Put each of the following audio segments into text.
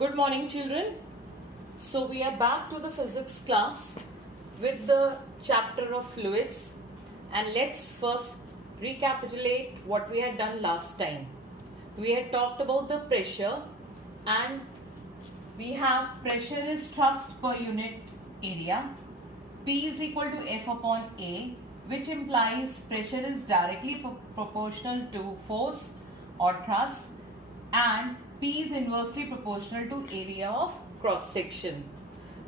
Good morning, children. So we are back to the physics class with the chapter of fluids, and let's first recapitulate what we had done last time. We had talked about the pressure, and we have pressure is thrust per unit area. P is equal to F upon A, which implies pressure is directly proportional to force or thrust, and P is inversely proportional to area of cross section.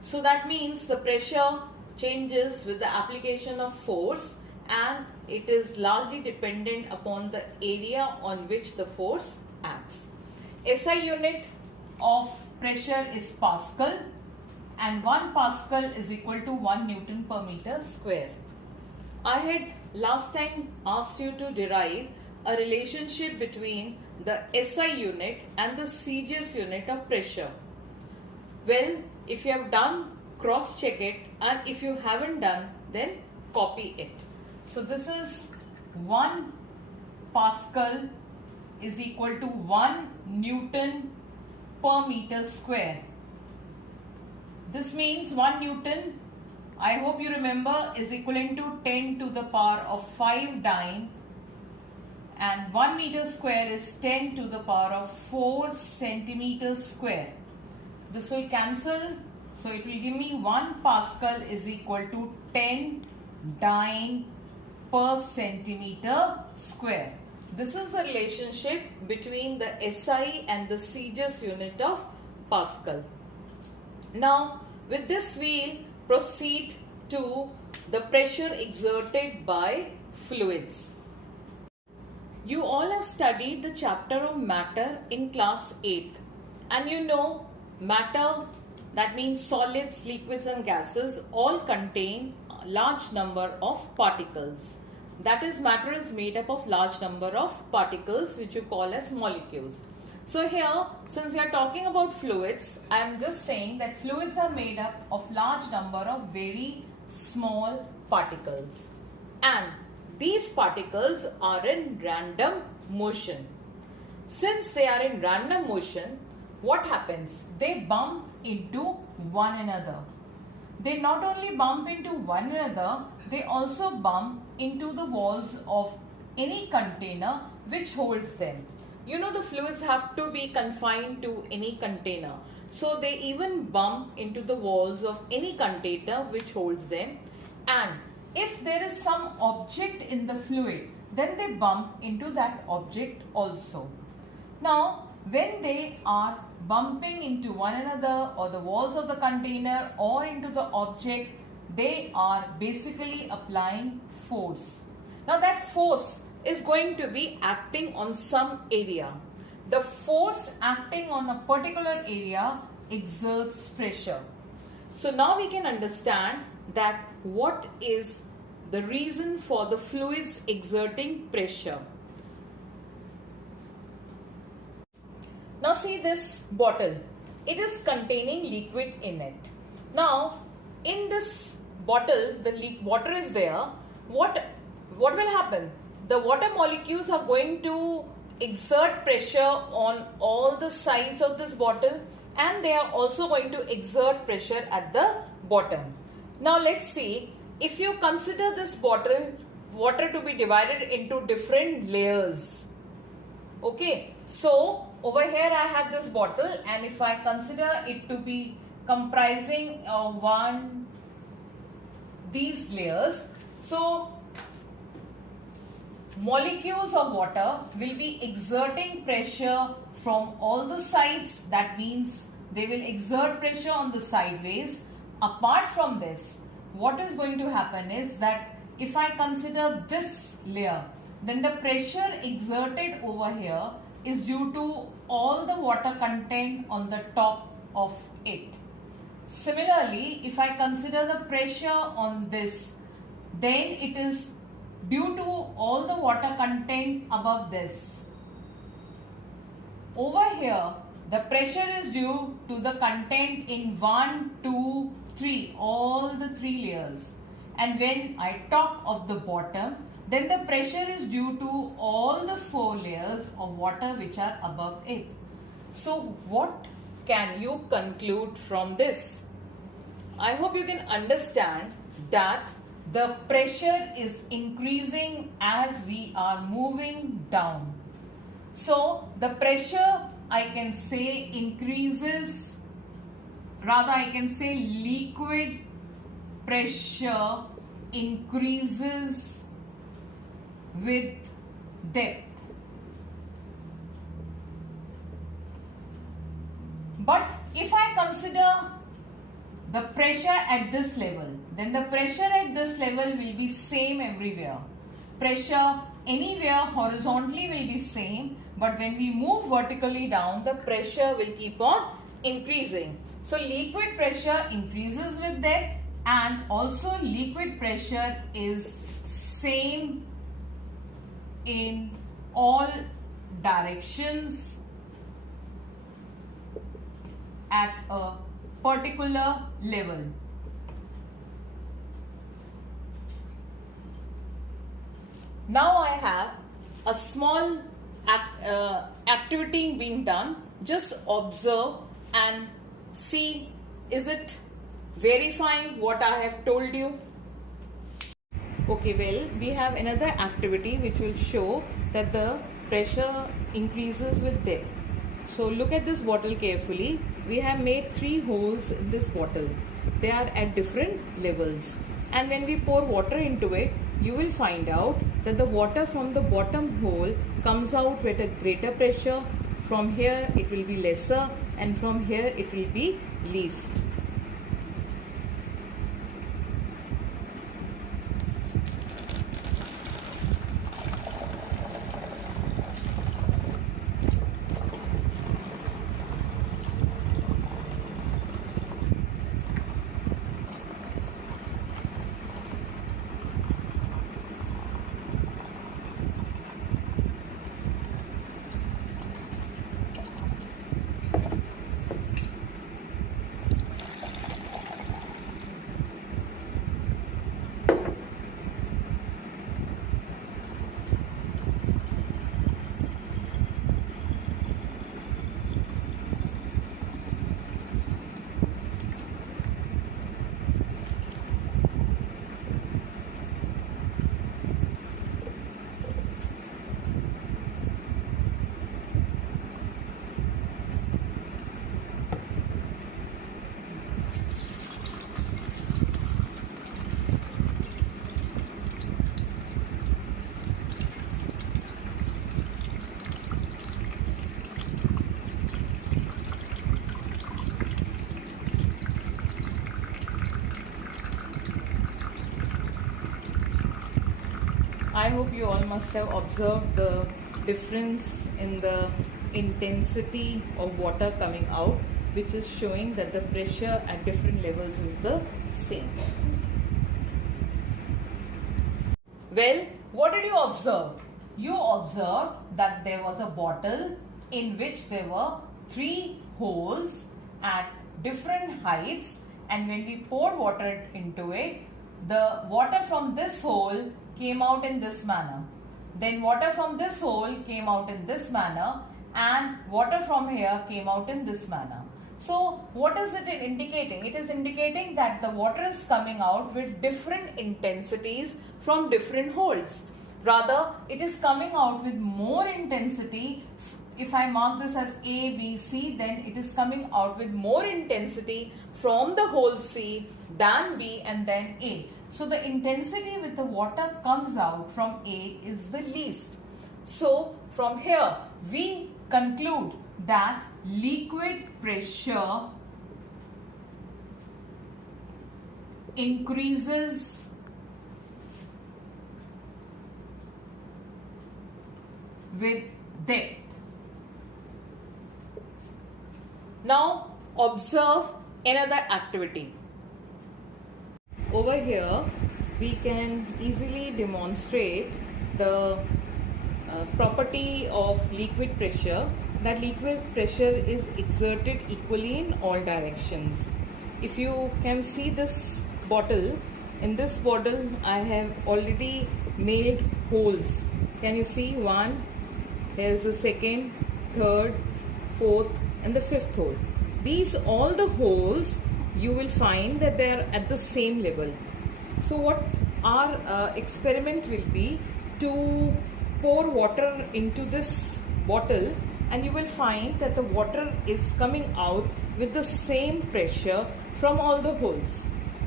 So that means the pressure changes with the application of force, and it is largely dependent upon the area on which the force acts. SI unit of pressure is Pascal, and 1 Pascal is equal to 1 Newton per meter square. I had last time asked you to derive a relationship between the SI unit and the CGS unit of pressure. Well, if you have done, cross check it, and if you haven't done, then copy it. So this is 1 Pascal is equal to 1 Newton per meter square. This means 1 Newton, I hope you remember, is equivalent to 10 to the power of 5 dyne, and 1 meter square is 10 to the power of 4 centimeters square. This will cancel, so it will give me 1 Pascal is equal to 10 dyne per centimeter square. This is the relationship between the SI and the CGS unit of Pascal. Now, with this we'll proceed to the pressure exerted by fluids. You all have studied the chapter of matter in class 8th, and you know matter, that means solids, liquids and gases, all contain a large number of particles. That is, matter is made up of large number of particles which you call as molecules. So here, since we are talking about fluids, I am just saying that fluids are made up of large number of very small particles, and these particles are in random motion. Since they are in random motion, what happens? They bump into one another. They not only bump into one another, they also bump into the walls of any container which holds them. You know, the fluids have to be confined to any container. So they even bump into the walls of any container which holds them. And if there is some object in the fluid, then they bump into that object also. Now, when they are bumping into one another or the walls of the container or into the object, they are basically applying force. Now, that force is going to be acting on some area. The force acting on a particular area exerts pressure. So now we can understand that what is the reason for the fluids exerting pressure. Now see this bottle. It is containing liquid in it. Now in this bottle, the water is there. What will happen? The water molecules are going to exert pressure on all the sides of this bottle, and they are also going to exert pressure at the bottom. Now let's see, if you consider this bottle water to be divided into different layers. Okay, so over here I have this bottle, and if I consider it to be comprising these layers, so molecules of water will be exerting pressure from all the sides. That means they will exert pressure on the sideways. Apart from this, what is going to happen is that if I consider this layer, then the pressure exerted over here is due to all the water content on the top of it. Similarly, if I consider the pressure on this, then it is due to all the water content above this. Over here, the pressure is due to the content in 1, 2, 3, all the 3 layers. And when I talk of the bottom, then the pressure is due to all the 4 layers of water which are above it. So what can you conclude from this? I hope you can understand that the pressure is increasing as we are moving down. So the pressure, I can say, increases, rather I can say liquid pressure increases with depth. But if I consider the pressure at this level, then the pressure at this level will be same everywhere. Pressure anywhere horizontally will be same, but when we move vertically down, the pressure will keep on increasing. So liquid pressure increases with depth, and also liquid pressure is same in all directions at a particular level. Now I have a small activity being done. Just observe and see, is it verifying what I have told you? Okay, well, we have another activity which will show that the pressure increases with depth. So look at this bottle carefully. We have made 3 holes in this bottle. They are at different levels. And when we pour water into it, you will find out that the water from the bottom hole comes out with a greater pressure. From here it will be lesser, and from here it will be least. I hope you all must have observed the difference in the intensity of water coming out, which is showing that the pressure at different levels is the same. Well, what did you observe? You observed that there was a bottle in which there were 3 holes at different heights, and when we poured water into it, the water from this hole came out in this manner. Then water from this hole came out in this manner, and water from here came out in this manner. So what is it indicating? It is indicating that the water is coming out with different intensities from different holes. Rather, it is coming out with more intensity. If I mark this as A, B, C, then it is coming out with more intensity from the hole C than B and then A. So the intensity with the water comes out from A is the least. So from here we conclude that liquid pressure increases with depth. Now observe another activity. Over here we can easily demonstrate the property of liquid pressure, that liquid pressure is exerted equally in all directions. If you can see this bottle, in this bottle I have already made holes. Can you see? 1, here's the second, third, fourth and the fifth hole. these all the holes you will find that they are at the same level. So what our experiment will be to pour water into this bottle, and you will find that the water is coming out with the same pressure from all the holes.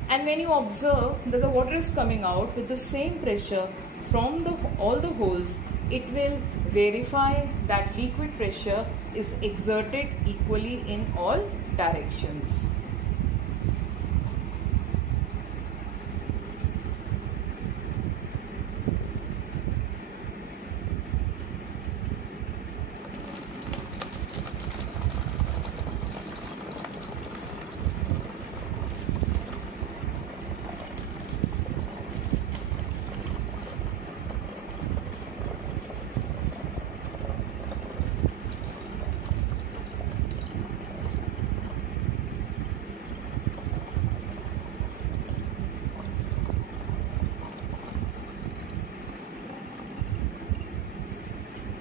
And when you observe that the water is coming out with the same pressure from all the holes, it will verify that liquid pressure is exerted equally in all directions.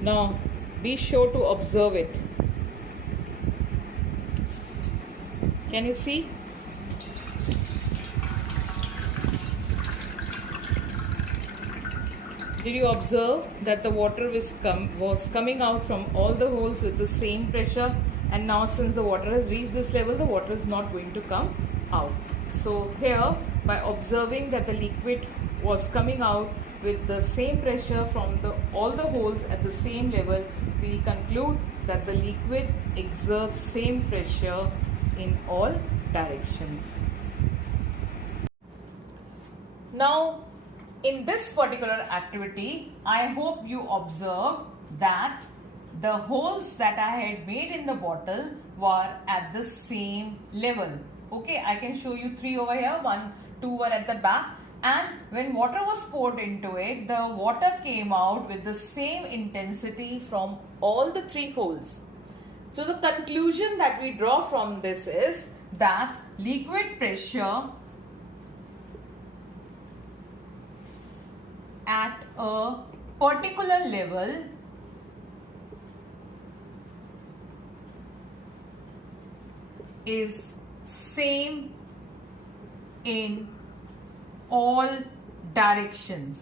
Now, be sure to observe it. Can you see? Did you observe that the water was coming out from all the holes with the same pressure, and now since the water has reached this level, the water is not going to come out. So here, by observing that the liquid was coming out with the same pressure from all the holes at the same level, we will conclude that the liquid exerts same pressure in all directions. Now, in this particular activity, I hope you observe that the holes that I had made in the bottle were at the same level. Okay, I can show you 3 over here, 1, 2 were at the back, and when water was poured into it, the water came out with the same intensity from all the 3 holes. So the conclusion that we draw from this is that liquid pressure at a particular level is same in all directions.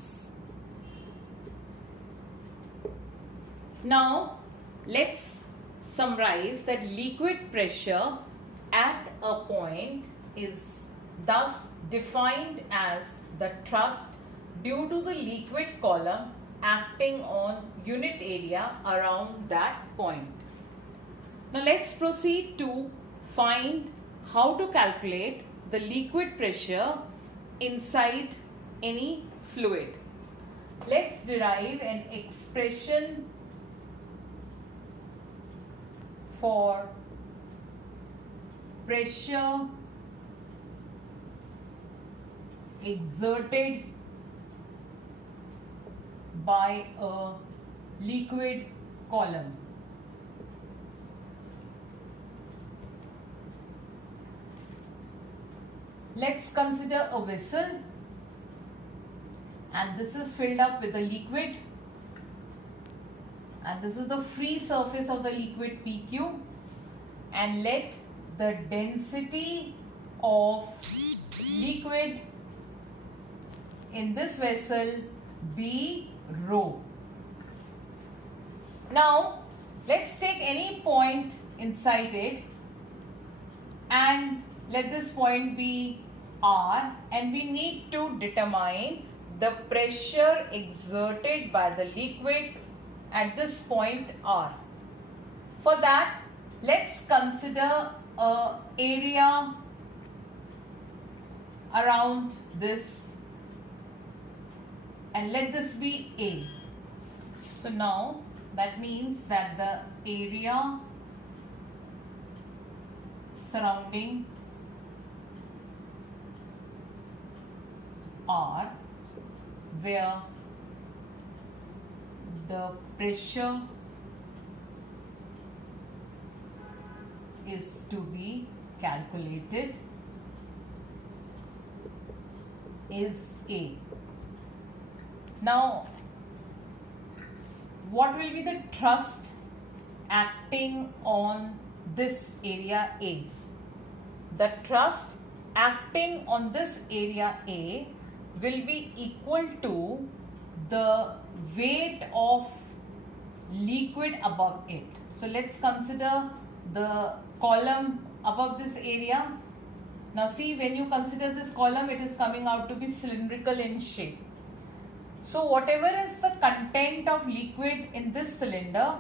Now let's summarize that liquid pressure at a point is thus defined as the thrust due to the liquid column acting on unit area around that point. Now let's proceed to find how to calculate the liquid pressure inside any fluid. Let's derive an expression for pressure exerted by a liquid column. Let's consider a vessel, and this is filled up with a liquid, and this is the free surface of the liquid PQ, and let the density of liquid in this vessel be rho. Now let's take any point inside it and let this point be R, and we need to determine the pressure exerted by the liquid at this point R. For that, let's consider an area around this and let this be A. So now that means that the area surrounding R, where the pressure is to be calculated, is A. Now, what will be the thrust acting on this area A. The thrust acting on this area A will be equal to the weight of liquid above it. So let's consider the column above this area. Now see, when you consider this column, it is coming out to be cylindrical in shape. So whatever is the content of liquid in this cylinder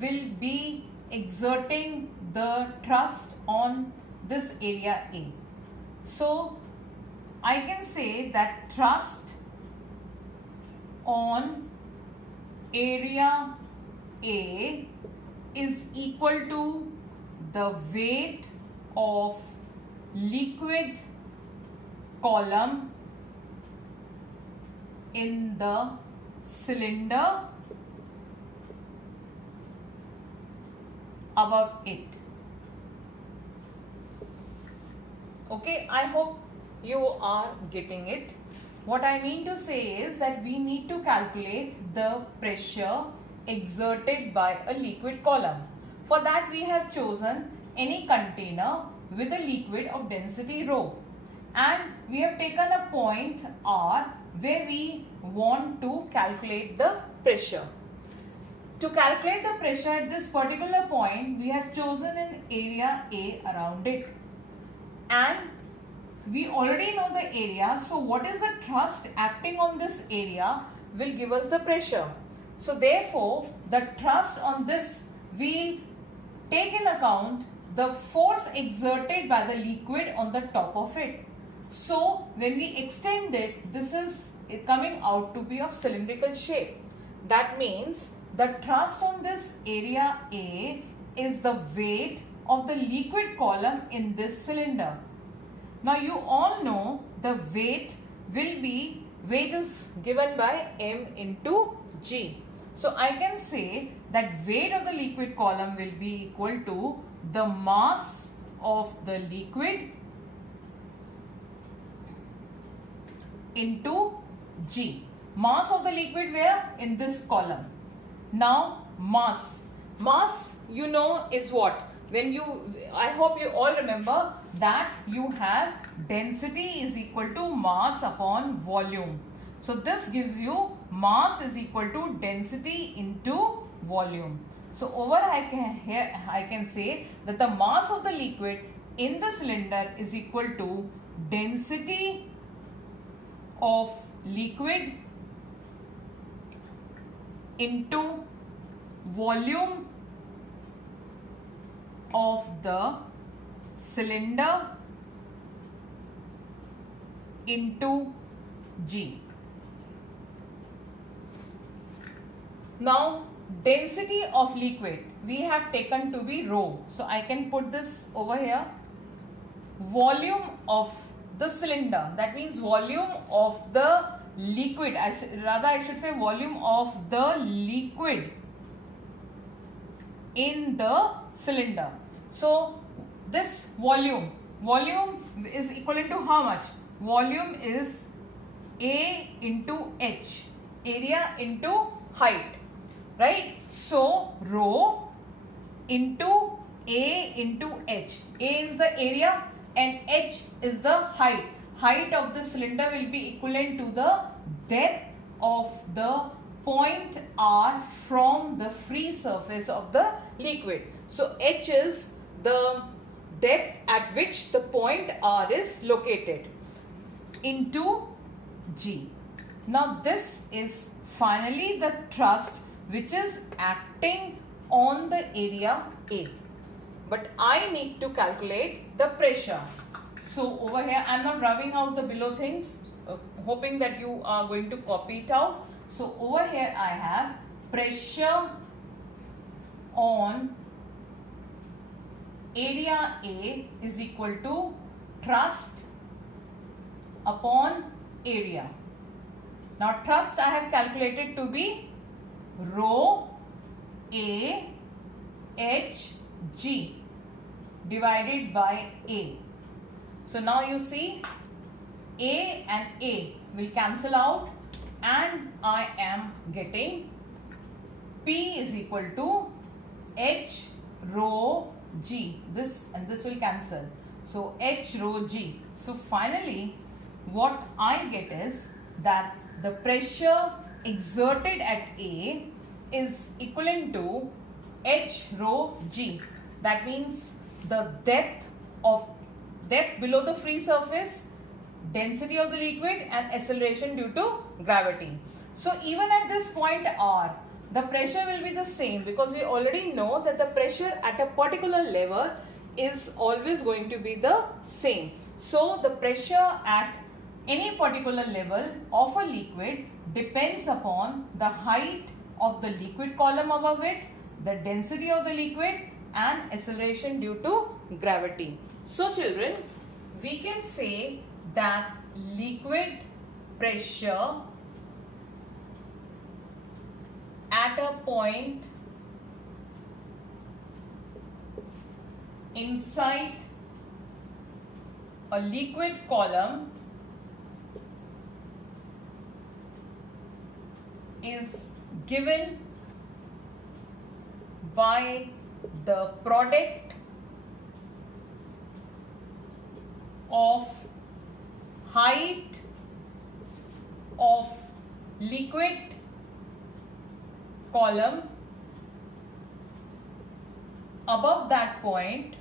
will be exerting the thrust on this area A. So I can say that thrust on area A is equal to the weight of liquid column in the cylinder above it. Okay, I hope you are getting it. What I mean to say is that we need to calculate the pressure exerted by a liquid column. For that, we have chosen any container with a liquid of density rho, and we have taken a point R where we want to calculate the pressure. To calculate the pressure at this particular point, we have chosen an area A around it, and we already know the area. So what is the thrust acting on this area will give us the pressure. So therefore, the thrust on this will take in account the force exerted by the liquid on the top of it. So when we extend it, this is coming out to be of cylindrical shape. That means the thrust on this area A is the weight of the liquid column in this cylinder. Now you all know the weight is given by m into g. So I can say that weight of the liquid column will be equal to the mass of the liquid into g. Mass of the liquid where? In this column. Now mass. Mass, you know, is what? I hope you all remember that you have density is equal to mass upon volume. So this gives you mass is equal to density into volume. So over I can say that the mass of the liquid in the cylinder is equal to density of liquid into volume of the cylinder into G. Now density of liquid we have taken to be rho. So I can put this over here. Volume of the cylinder, that means volume of the liquid, I should say volume of the liquid in the cylinder. So this volume is equivalent to how much? Volume is A into H, area into height, right? So rho into A into H. A is the area and H is the height. Height of the cylinder will be equivalent to the depth of the point R from the free surface of the liquid. So H is the depth at which the point R is located into G. Now this is finally the thrust which is acting on the area A. But I need to calculate the pressure. So over here I am not rubbing out the below things, hoping that you are going to copy it out. So over here I have pressure on area A is equal to thrust upon area. Now thrust I have calculated to be rho A H G divided by A. So now you see A and A will cancel out and I am getting P is equal to H rho G. This and this will cancel. So H rho G. So finally what I get is that the pressure exerted at A is equivalent to H rho G. That means the depth below the free surface, density of the liquid, and acceleration due to gravity. So even at this point R, the pressure will be the same because we already know that the pressure at a particular level is always going to be the same. So the pressure at any particular level of a liquid depends upon the height of the liquid column above it, the density of the liquid, and acceleration due to gravity. So children, we can say that liquid pressure at a point inside a liquid column is given by the product of height of liquid column above that point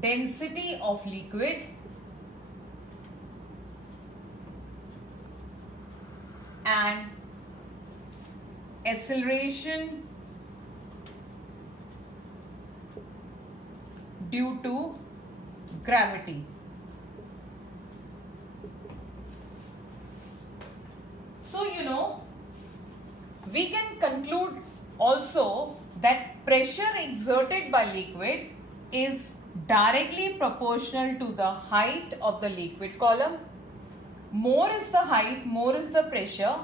density of liquid and acceleration due to gravity. So we can conclude also that pressure exerted by liquid is directly proportional to the height of the liquid column. More is the height, more is the pressure,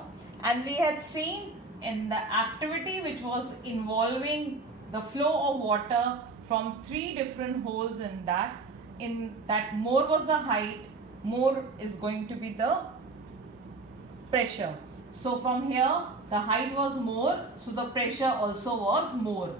and we had seen in the activity which was involving the flow of water from 3 different holes in that more was the height, more is going to be the pressure. So from here the height was more, so the pressure also was more.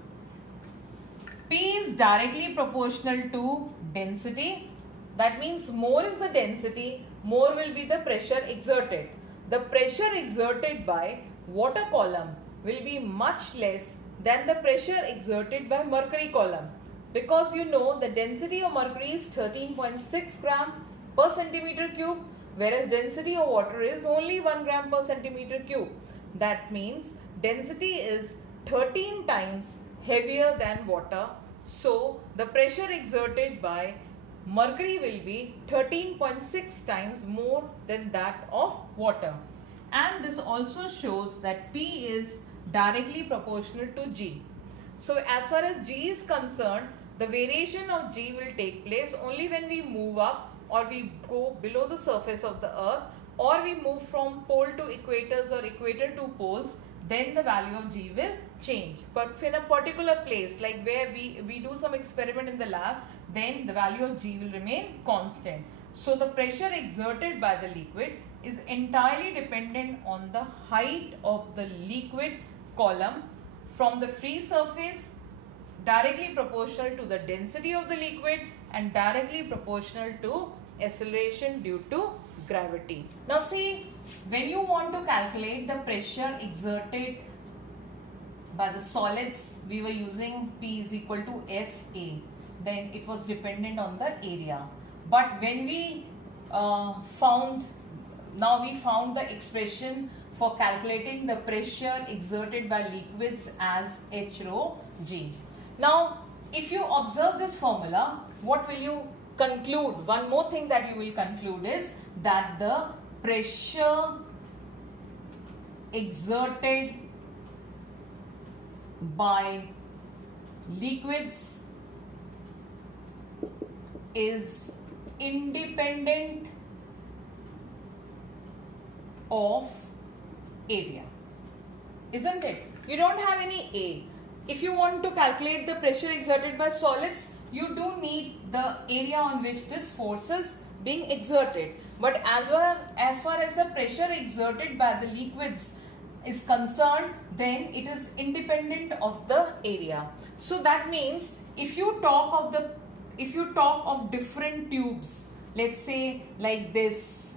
P is directly proportional to density. That means more is the density, more will be the pressure exerted. The pressure exerted by water column will be much less than the pressure exerted by mercury column, because the density of mercury is 13.6 gram per centimeter cube, whereas density of water is only 1 gram per centimeter cube. That means density is 13 times heavier than water. So the pressure exerted by mercury will be 13.6 times more than that of water. And this also shows that P is directly proportional to G. So as far as G is concerned, the variation of G will take place only when we move up or we go below the surface of the earth, or we move from pole to equators or equator to poles, then the value of G will change. But in a particular place, like where we do some experiment in the lab, then the value of G will remain constant. So the pressure exerted by the liquid is entirely dependent on the height of the liquid column from the free surface, directly proportional to the density of the liquid, and directly proportional to acceleration due to gravity. Now see, when you want to calculate the pressure exerted by the solids, we were using P is equal to FA. Then it was dependent on the area. But when we found the expression for calculating the pressure exerted by liquids as H rho G. Now, if you observe this formula, what will you conclude? One more thing that you will conclude is that the pressure exerted by liquids is independent of area, isn't it? You don't have any A. If you want to calculate the pressure exerted by solids, you do need the area on which this force is being exerted. But as far as the pressure exerted by the liquids is concerned, then it is independent of the area. So that means if you talk of different tubes, let's say like this,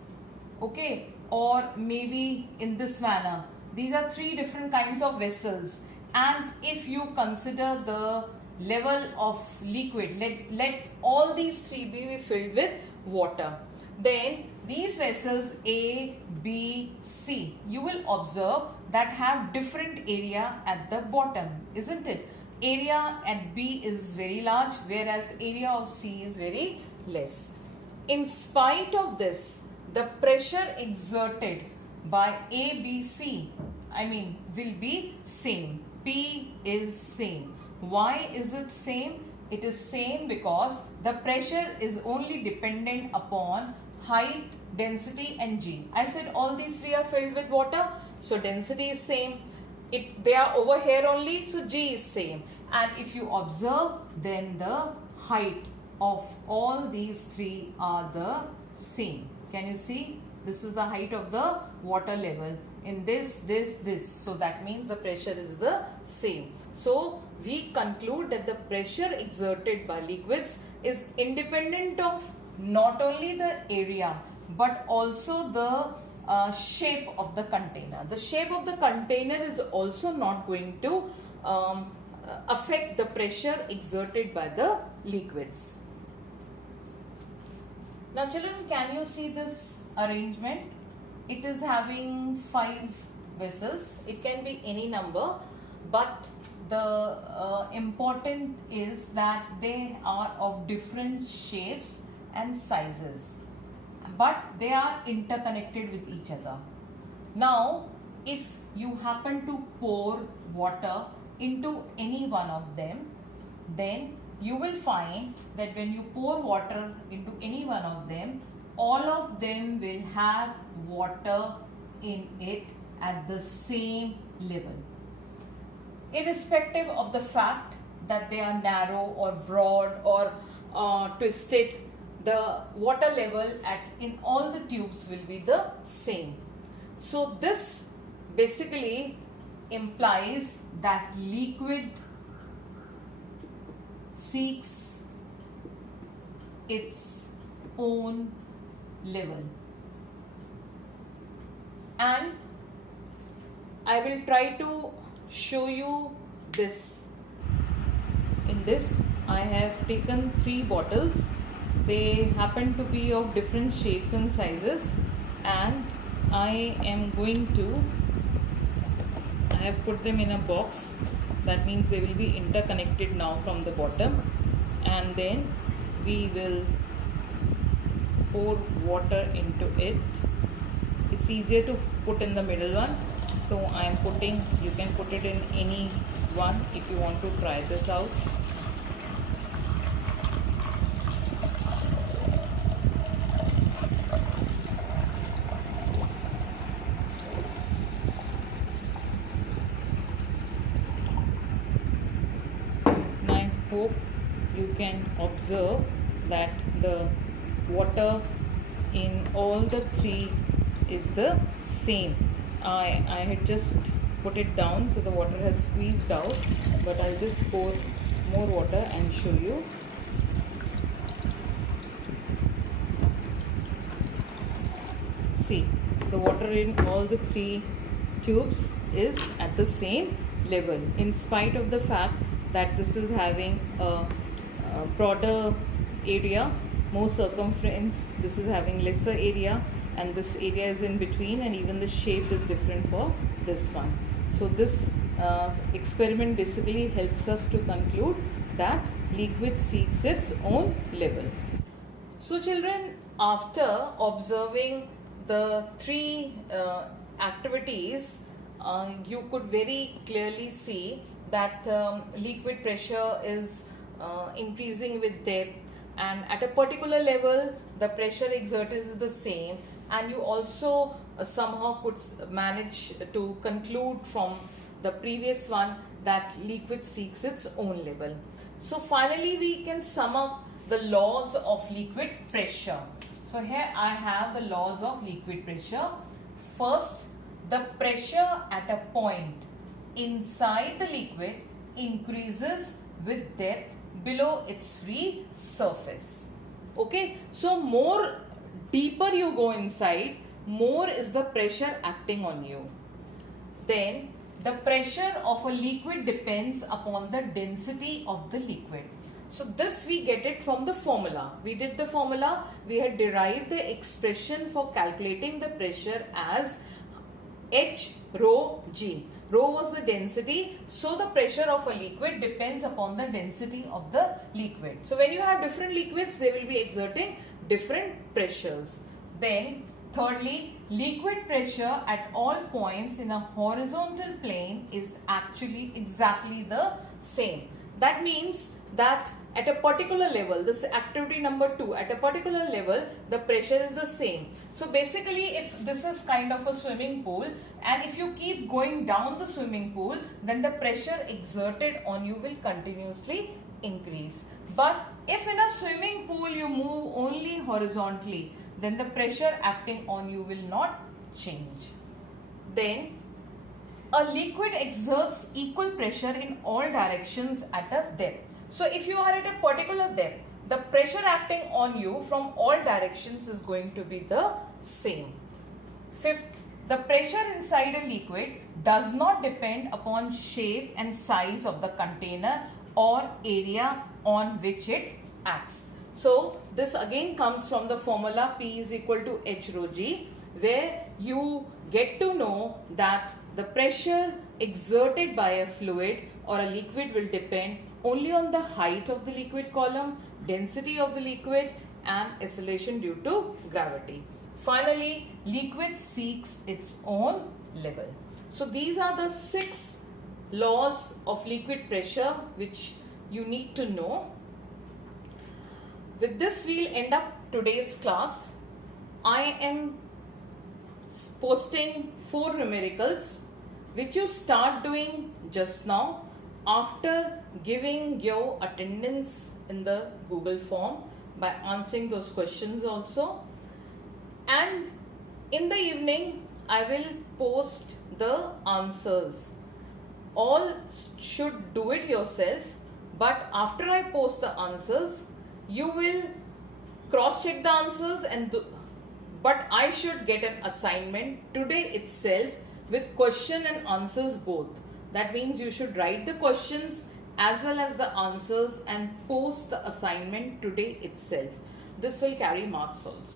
okay, or maybe in this manner, these are three different kinds of vessels, and if you consider the level of liquid, let all these three be filled with water, then these vessels A, B, C, you will observe that have different area at the bottom, isn't it? Area at B is very large, whereas area of C is very less. In spite of this, the pressure exerted by A, B, C, will be same. P is same. Why is it same? It is same because the pressure is only dependent upon height, density and G. I said all these three are filled with water, so density is same. They are over here only, so G is same. And if you observe, then the height of all these three are the same. Can you see? This is the height of the water level. In this. So that means the pressure is the same. So we conclude that the pressure exerted by liquids is independent of not only the area but also the shape of the container. The shape of the container is also not going to affect the pressure exerted by the liquids. Now children, can you see this arrangement? It is having 5 vessels. It can be any number, but the important is that they are of different shapes and sizes, but they are interconnected with each other. Now, if you happen to pour water into any one of them, then you will find that when you pour water into any one of them, all of them will have water in it at the same level, irrespective of the fact that they are narrow or broad or twisted. The water level in all the tubes will be the same. So this basically implies that liquid seeks its own level. And I will try to show you this. In this, I have taken 3 bottles. They happen to be of different shapes and sizes, and I have put them in a box. That means they will be interconnected now from the bottom, and then we will pour water into it. It's easier to put in the middle one, so I am putting, you can put it in any one if you want to try this out. Hope you can observe that the water in all the 3 is the same. I had just put it down, so the water has squeezed out, but I'll just pour more water and show you. See, the water in all the 3 tubes is at the same level, in spite of the fact that this is having a broader area, more circumference. This is having lesser area, and this area is in between, and even the shape is different for this one. So this experiment basically helps us to conclude that liquid seeks its own level. So children, after observing the 3 activities, you could very clearly see that liquid pressure is increasing with depth, and at a particular level the pressure exerted is the same, and you also somehow could manage to conclude from the previous one that liquid seeks its own level. So finally we can sum up the laws of liquid pressure. So here I have the laws of liquid pressure. First, the pressure at a point inside the liquid increases with depth below its free surface. Okay, so more deeper you go inside, more is the pressure acting on you. Then the pressure of a liquid depends upon the density of the liquid. So this we get it from the formula. We did the formula, we had derived the expression for calculating the pressure as H rho G. Rho was the density, so the pressure of a liquid depends upon the density of the liquid. So when you have different liquids, they will be exerting different pressures. Then thirdly, liquid pressure at all points in a horizontal plane is actually exactly the same. That means that at a particular level, this activity number 2, at a particular level, the pressure is the same. So basically, if this is kind of a swimming pool, and if you keep going down the swimming pool, then the pressure exerted on you will continuously increase. But if in a swimming pool you move only horizontally, then the pressure acting on you will not change. Then a liquid exerts equal pressure in all directions at a depth. So if you are at a particular depth, the pressure acting on you from all directions is going to be the same. Fifth, the pressure inside a liquid does not depend upon shape and size of the container or area on which it acts. So this again comes from the formula P is equal to H rho G, where you get to know that the pressure exerted by a fluid or a liquid will depend only on the height of the liquid column, density of the liquid, and acceleration due to gravity. Finally, liquid seeks its own level. So these are the 6 laws of liquid pressure which you need to know. With this, we'll end up today's class. I am posting 4 numericals which you start doing just now after giving your attendance in the Google form by answering those questions also. And in the evening, I will post the answers. All should do it yourself, but after I post the answers, you will cross-check the answers but I should get an assignment today itself with question and answers both. That means you should write the questions as well as the answers and post the assignment today itself. This will carry marks also.